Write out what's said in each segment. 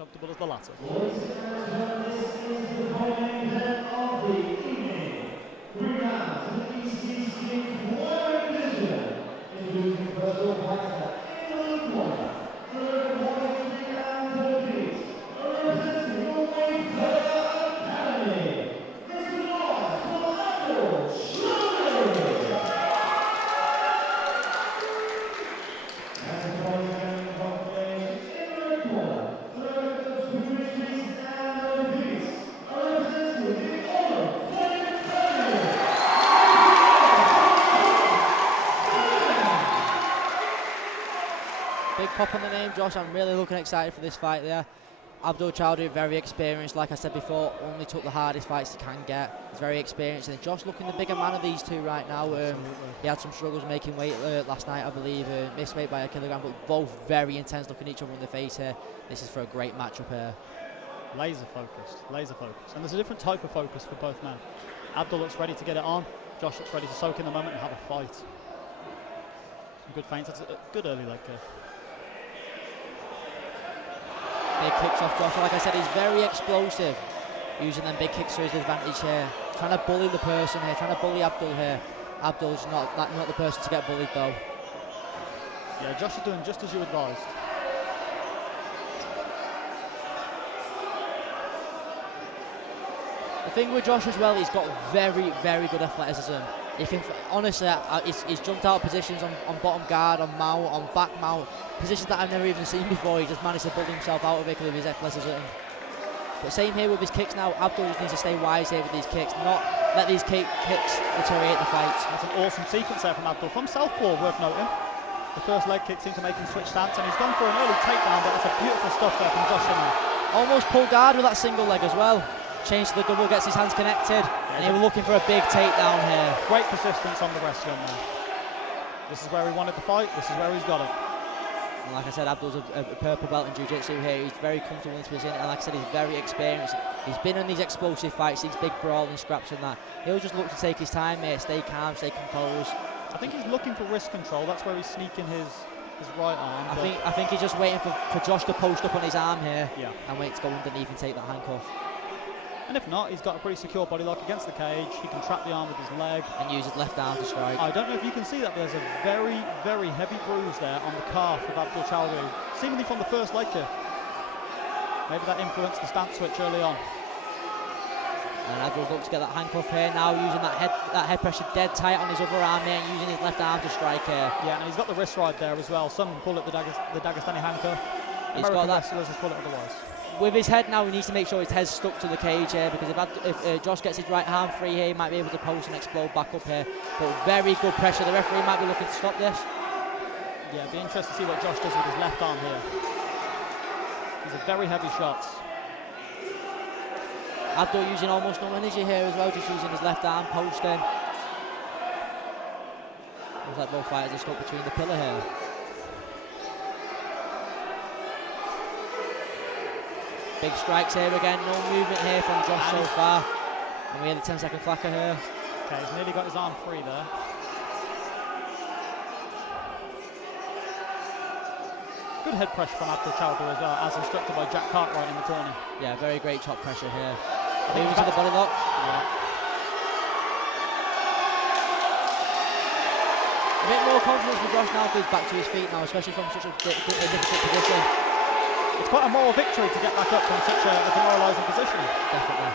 comfortable as the latter. Big pop on the name, Josh. I'm really looking excited for this fight there. Abdul Chowdhury, very experienced. Like I said before, only took the hardest fights he can get. He's very experienced. And Josh looking the bigger man of these two right now. He had some struggles making weight last night, I believe. Missed weight by a kilogram, but both very intense, looking each other in the face here. This is for a great matchup here. Laser focused, laser focused. And there's a different type of focus for both men. Abdul looks ready to get it on. Josh looks ready to soak in the moment and have a fight. Some good feints. That's a good early leg kick. Big kicks off Josh. Like I said, he's very explosive, using them big kicks to his advantage here. Trying to bully the person here, trying to bully Abdul here. Abdul's not the person to get bullied though. Yeah, Josh is doing just as you advised. The thing with Josh as well, he's got very, very good athleticism. He can, honestly, he's jumped out of positions on bottom guard, on mount, on back mount, positions that I've never even seen before. He just managed to build himself out of it because of his athleticism. But same here with his kicks now. Abdul just needs to stay wise here with these kicks, not let these kicks deteriorate the fight. That's an awesome sequence there from Abdul. From southpaw, worth noting. The first leg kick seemed to make him switch stance, and he's gone for an early takedown, but that's a beautiful stuff there from Josh Sannoh. Almost pulled guard with that single leg as well. Change to the double, gets his hands connected, and he was looking for a big takedown here. Great persistence on the wrestling there. This is where he wanted the fight, this is where he's got it. And like I said, Abdul's a purple belt in jiu-jitsu here. He's very comfortable in this position, and like I said, he's very experienced. He's been in these explosive fights, these big brawling scraps and that. He'll just look to take his time here, stay calm, stay composed. I think he's looking for wrist control. That's where he's sneaking his right arm. I think he's just waiting for Josh to post up on his arm here, yeah, and wait to go underneath and take that handcuff. And if not, he's got a pretty secure body lock against the cage. He can trap the arm with his leg. And use his left arm to strike. I don't know if you can see that, but there's a very, very heavy bruise there on the calf of Abdul Chowdhury, seemingly from the first leg kick. Maybe that influenced the stance switch early on. And Abdul's looked to get that handcuff here now, using that head pressure dead tight on his other arm here, and using his left arm to strike here. Yeah, and he's got the wrist ride there as well. Some call it the Dagestani handcuff. He's American got that. wrestlers will call it otherwise. With his head now, he needs to make sure his head's stuck to the cage here, because if Josh gets his right arm free here, he might be able to post and explode back up here. But very good pressure. The referee might be looking to stop this. Yeah, it'd be interesting to see what Josh does with his left arm here. These are very heavy shots. Abdul using almost no energy here as well, just using his left arm, posting. Looks like both fighters are stuck between the pillar here. Big strikes here again, no movement here from Josh so far. And we had a 10-second clacker here. Okay, he's nearly got his arm free there. Good head pressure from Abdul Chowdhury as well, as instructed by Jack Cartwright in the corner. Yeah, very great chop pressure here. Moving to the body lock. Yeah. A bit more confidence with Josh now, if he's back to his feet now, especially from such a difficult position. It's quite a moral victory to get back up from such a demoralising position. Definitely.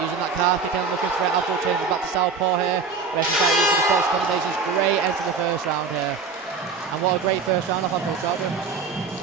Using that calf kick and looking for it. Abdul changes back to southpaw here. Reconciling using the false combinations. Great end to the first round here. And what a great first round off Abdul Chowdhury.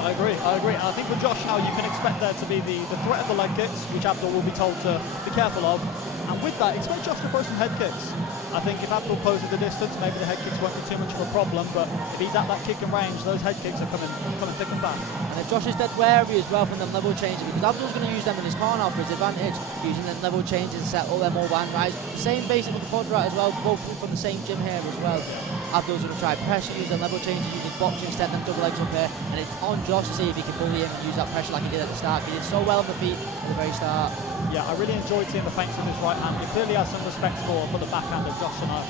I agree. And I think with Josh now, you can expect there to be the threat of the leg kicks, which Abdul will be told to be careful of. And with that, expect Josh to throw some head kicks. I think if Abdul closes the distance, maybe the head kicks won't be too much of a problem, but if he's at that kicking range, those head kicks are coming thick and fast. And if Josh is dead wary as well from them level changes, because Abdul's going to use them in his corner for his advantage, using them level changes to set all their mobile and rise. Same basic with the quadrat as well, both from the same gym here as well. Abdul's going to try pressure, use the level changes, using boxing, set them double legs up here, and it's on Josh to see if he can bully him and use that pressure like he did at the start. He did so well on the feet at the very start. Yeah, I really enjoyed seeing the feints with his right hand. He clearly has some respect for the backhand of Josh Sannoh,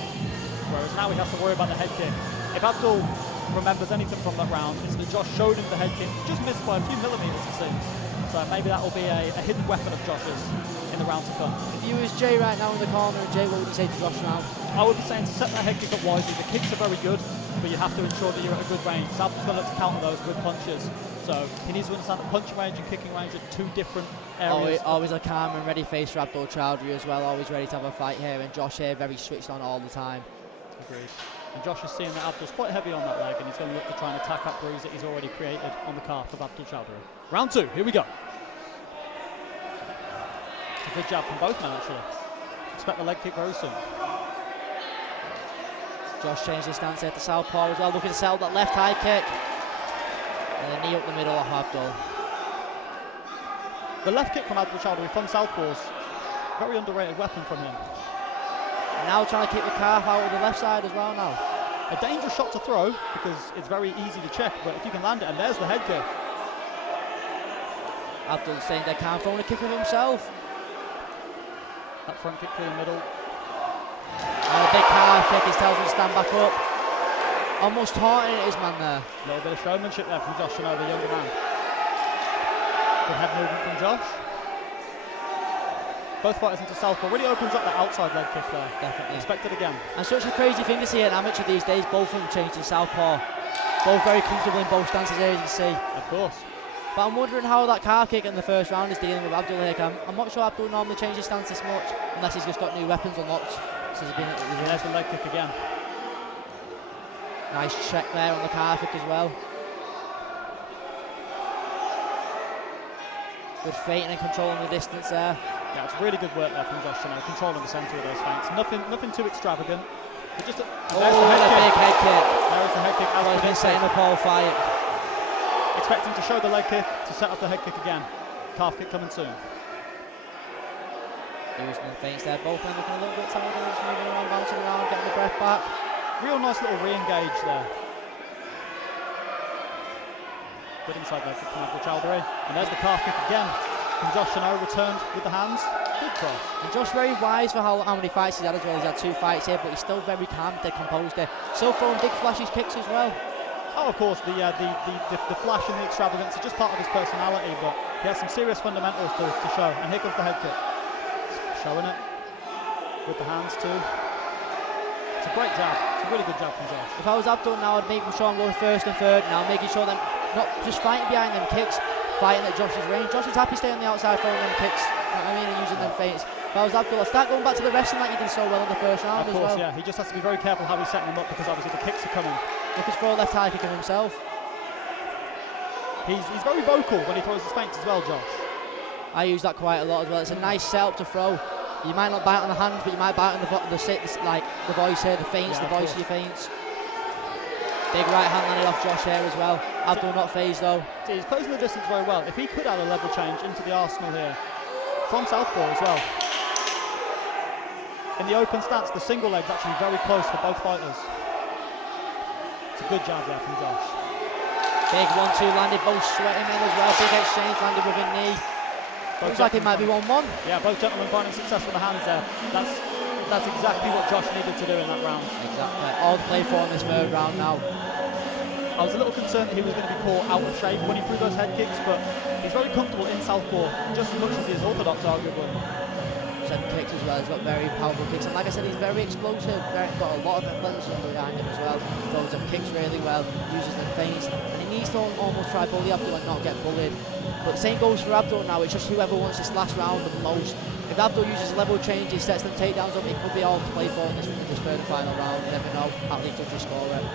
whereas now he has to worry about the head kick. If Abdul remembers anything from that round, it's that Josh showed him the head kick, just missed by a few millimetres it seems. So maybe that will be a hidden weapon of Josh's in the round to come. If you was Jay right now in the corner, Jay, what would you say to Josh now? I would be saying to set that head kick up wisely. The kicks are very good, but you have to ensure that you're at a good range. Abdul's going to look to counter those with punches. So he needs to understand that punching range and kicking range are two different areas. Always a calm and ready face for Abdul Chowdhury as well, always ready to have a fight here, and Josh here very switched on all the time. Agreed. And Josh is seeing that Abdul's quite heavy on that leg, and he's going to look to try and attack that bruise that he's already created on the calf of Abdul Chowdhury. Round 2, here we go. It's a good jab from both men, actually. Expect the leg kick very soon. Josh changed his stance here to southpaw as well, looking to settle that left high kick. And a knee up the middle of Abdul. The left kick from Abdul Chowdhury from southpaws, very underrated weapon from him. Now trying to kick the calf out of the left side as well now. A dangerous shot to throw because it's very easy to check, but if you can land it, and there's the head kick. Abdul staying there calm, throwing a kick of himself. That front kick through the middle. And a big calf kick, he tells him to stand back up. Almost taunting his man there. A little bit of showmanship there from Josh Sannoh, the younger man. Good head movement from Josh. Both fighters into southpaw, really opens up that outside leg kick there. Definitely. Expect it again. And such a crazy thing to see an amateur these days, both of them changing southpaw. Both very comfortable in both stances here, as you can see. Of course. But I'm wondering how that calf kick in the first round is dealing with Abdul here. I'm not sure Abdul normally changes stance this much, unless he's just got new weapons unlocked. Since he's been at There's the leg kick again. Nice check there on the calf kick as well. Good feinting and controlling the distance there. Yeah, it's really good work there from Josh Sannoh, controlling the centre of those feints. Nothing too extravagant. But just there's the big head kick. There's the head kick. Well, he's been setting up all fight. Expecting to show the leg kick, to set up the head kick again. Calf kick coming soon. Using the feints there, both men looking a little bit tired, just moving around, bouncing around, getting the breath back. Real nice little re-engage there. Good inside leg kick from Abdul Chowdhury. And there's the calf kick again from Josh Sannoh, returned with the hands. Good cross. And Josh very wise for how many fights he's had as well. He's had 2 fights here, but he's still very calm, dead composed there. Still throwing big flashy kicks as well. Oh, of course, the flash and the extravagance are just part of his personality, but he has some serious fundamentals to show. And here comes the head kick. Showing it with the hands too. It's a great jab. It's a really good jab from Josh. If I was Abdul now, I'd make sure I'm going first and third now, making sure that I'm not just fighting behind them kicks, fighting at Josh's range. Josh is happy staying on the outside, throwing them kicks, you know what I mean, and using them feints. If I was Abdul, I'd start going back to the wrestling like he did so well in the first round as well. Of course, yeah. He just has to be very careful how he's setting them up because obviously the kicks are coming. Looking for a left high kick of himself. He's very vocal when he throws his feints as well, Josh. I use that quite a lot as well. It's a nice setup to throw. You might not bite on the hands, but you might bite on the voice here, the feints, yeah, the voice of your feints. Big right hand landed off Josh here as well. Abdul not phased though. See, he's closing the distance very well. If he could add a level change into the arsenal here, from southpaw as well. In the open stance, the single leg's actually very close for both fighters. It's a good jab there from Josh. Big 1-2 landed, both sweating in as well. Big exchange landed with a knee. Looks like it might be 1-1. Yeah, both gentlemen finding success with the hands there. That's exactly what Josh needed to do in that round. Exactly. All to play for in this third round now. I was a little concerned that he was going to be caught out of shape when he threw those head kicks, but he's very comfortable in southpaw, just as much as he is orthodox, arguably. 7 kicks as well. He's got very powerful kicks, and like I said, he's very explosive. Got a lot of athleticism behind him as well. Throws them kicks really well, uses them feints, and he needs to almost try bully Abdul and not get bullied. But the same goes for Abdul now. It's just whoever wants this last round the most. If Abdul uses level changes, sets them takedowns up, it could be all to play for in this third and final round. You never know. At least judges score it.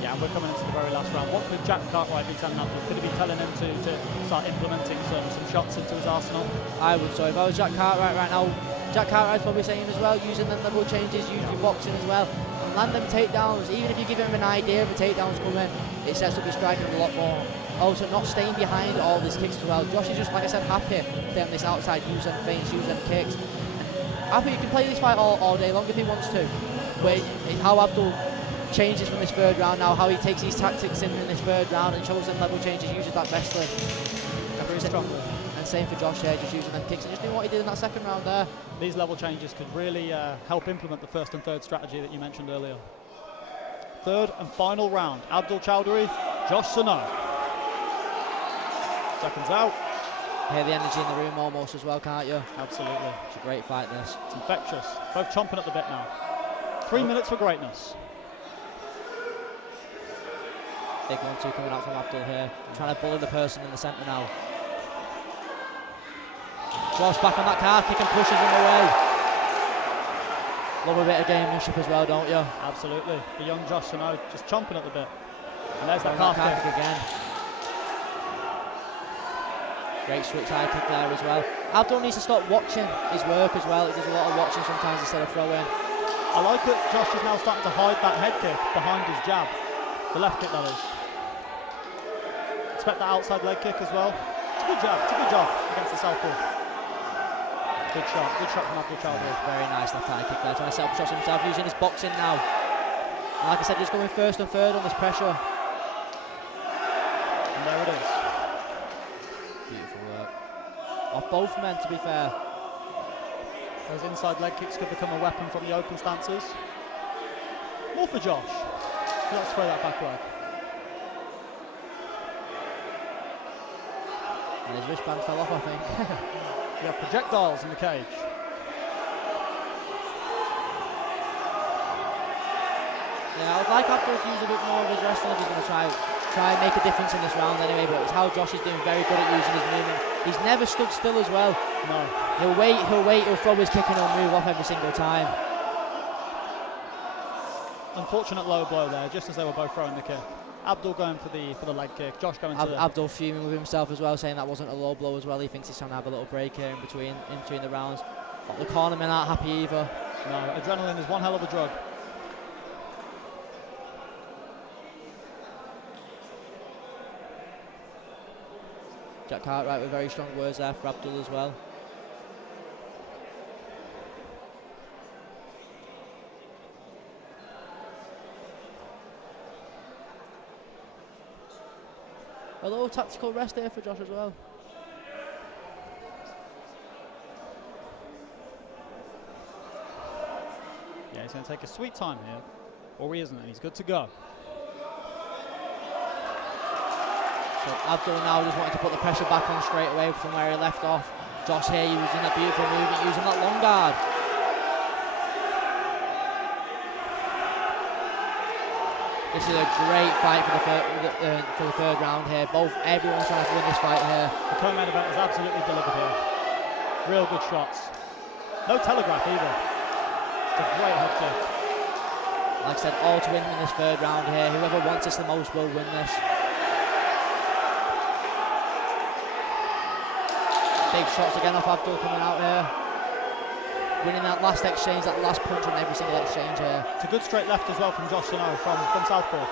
Yeah, and we're coming into the very last round. What could Jack Cartwright be telling Abdul? Could he be telling him to start implementing some shots into his arsenal? I would. So if I was Jack Cartwright right now, Jack Cartwright's probably saying as well, using them level changes, use your boxing as well, and land them takedowns. Even if you give him an idea of the takedowns coming, it sets up his striking a lot more. Also, not staying behind all these kicks as well. Josh is just, like I said, happy staying on this outside, use them feints, use them kicks. Happy, you can play this fight all day long if he wants to. But how Abdul changes from this third round now, how he takes these tactics in this third round and shows them level changes, uses that wrestling. Very strongly. And same for Josh here, just using them kicks and just doing what he did in that second round there. These level changes could really help implement the first and third strategy that you mentioned earlier. Third and final round. Abdul Chowdhury, Josh Sannoh. Seconds out. Hear the energy in the room almost as well, can't you? Absolutely. It's a great fight, this. It's infectious. Both chomping at the bit now. 3 minutes for greatness. Big 1-2 coming out from Abdul here. Trying to bully the person in the centre now. Josh back on that calf kick and pushes him away. Love a bit of gamemanship as well, don't you? Absolutely. The young Josh Sannoh just chomping at the bit. And there's that calf kick again. Great switch high kick there as well. Abdul needs to stop watching his work as well. He does a lot of watching sometimes instead of throwing. I like it. Josh is now starting to hide that head kick behind his jab. The left kick, that is. Expect that outside leg kick as well. It's a good jab. It's a good job against the southpaw. Good shot from Abdul Chowdhury. Very nice left high kick there, trying to set up shots himself, using his boxing now. And like I said, just going first and third on this pressure. And there it is. Beautiful work. Off both men, to be fair. Those inside leg kicks could become a weapon from the open stances. More for Josh. Let's throw that back leg. And his wristband fell off, I think. We have projectiles in the cage. Yeah, I would like Abdul to use a bit more of his wrestling if he's going to try and make a difference in this round anyway, but it's how Josh is doing very good at using his movement. He's never stood still as well. No. He'll wait, he'll throw his kick and he'll move off every single time. Unfortunate low blow there, just as they were both throwing the kick. Abdul going for the leg kick, Josh going to Abdul fuming with himself as well, saying that wasn't a low blow as well. He thinks he's trying to have a little break here in between the rounds. But the cornermen aren't happy either. No, adrenaline is one hell of a drug. Jack Cartwright with very strong words there for Abdul as well. A little tactical rest here for Josh as well. Yeah, he's going to take a sweet time here. Or he isn't, and he's good to go. So Abdul now just wanting to put the pressure back on straight away from where he left off. Josh here using that beautiful movement, using that long guard. This is a great fight for the third round here. Everyone's trying to win this fight here. The co-main event is absolutely delivered here. Real good shots. No telegraph either. It's a great head kick. Like I said, all to win in this third round here. Whoever wants this the most will win this. Big shots again off Abdul coming out here. Winning that last exchange, that last punch on every single exchange here. It's a good straight left as well from Josh Sannoh from southpaw.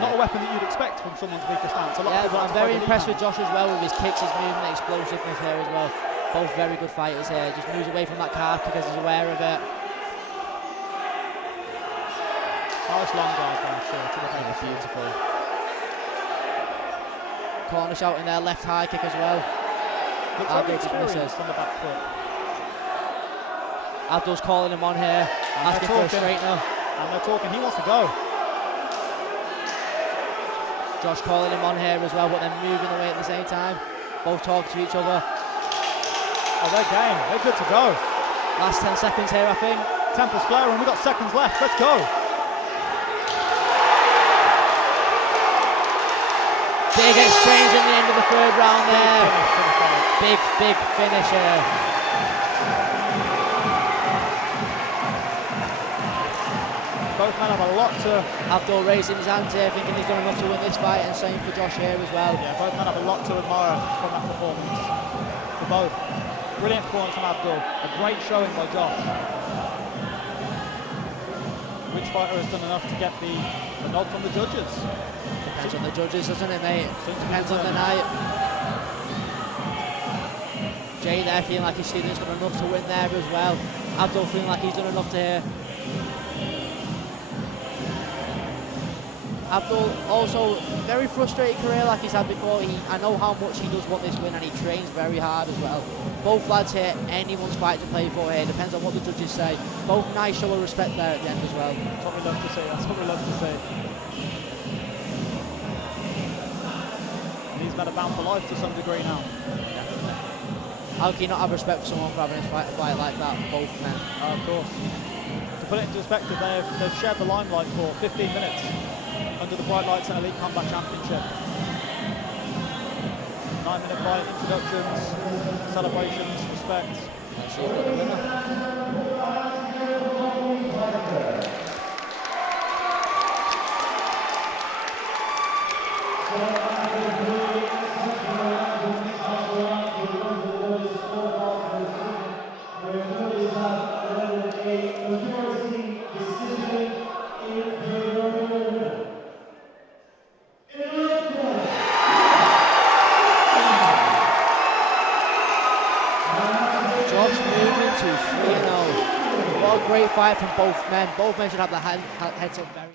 Not a weapon that you'd expect from someone's weaker stance. Yeah, but I'm very impressed with Josh as well with his kicks, his movement, explosiveness here as well. Both very good fighters here. Just moves away from that calf because he's aware of it. Nice long guard there, Yeah, beautiful. Corner shot in there, left high kick as well. Looks very experienced on the back foot. Abdul's calling him on here, asking for a straightener. And they're talking, he wants to go. Josh calling him on here as well, but then moving away at the same time. Both talking to each other. Oh, they're game, they're good to go. Last 10 seconds here, I think. Temple's flaring, we've got seconds left, let's go. Big exchange in the end of the third round there. Big finish here. Both men have a lot to... Abdul raising his hands here, thinking he's done enough to win this fight, and same for Josh here as well. Yeah, both men have a lot to admire from that performance. For both. Brilliant performance from Abdul. A great showing by Josh. Which fighter has done enough to get the nod from the judges? Depends on the judges, doesn't it, mate? Depends on the night. Jay there feeling like his student's done enough to win there as well. Abdul feeling like he's done enough to here. Abdul also very frustrated career like he's had before. I know how much he does want this win, and he trains very hard as well. Both lads here, anyone's fight to play for here. Depends on what the judges say. Both nice show of respect there at the end as well. That's what we love to see. That's what we love to see. And these men are bound for life to some degree now. Definitely. How can you not have respect for someone for having a fight like that, both men? Of course. To put it into perspective, they've shared the limelight for 15 minutes under the bright lights at Elite Combat Championship. 9-minute fight, introductions, celebrations, respect. Let's see who's got the winner. Josh moving to 3-0. What a great fight from both men. Both men should have their heads up very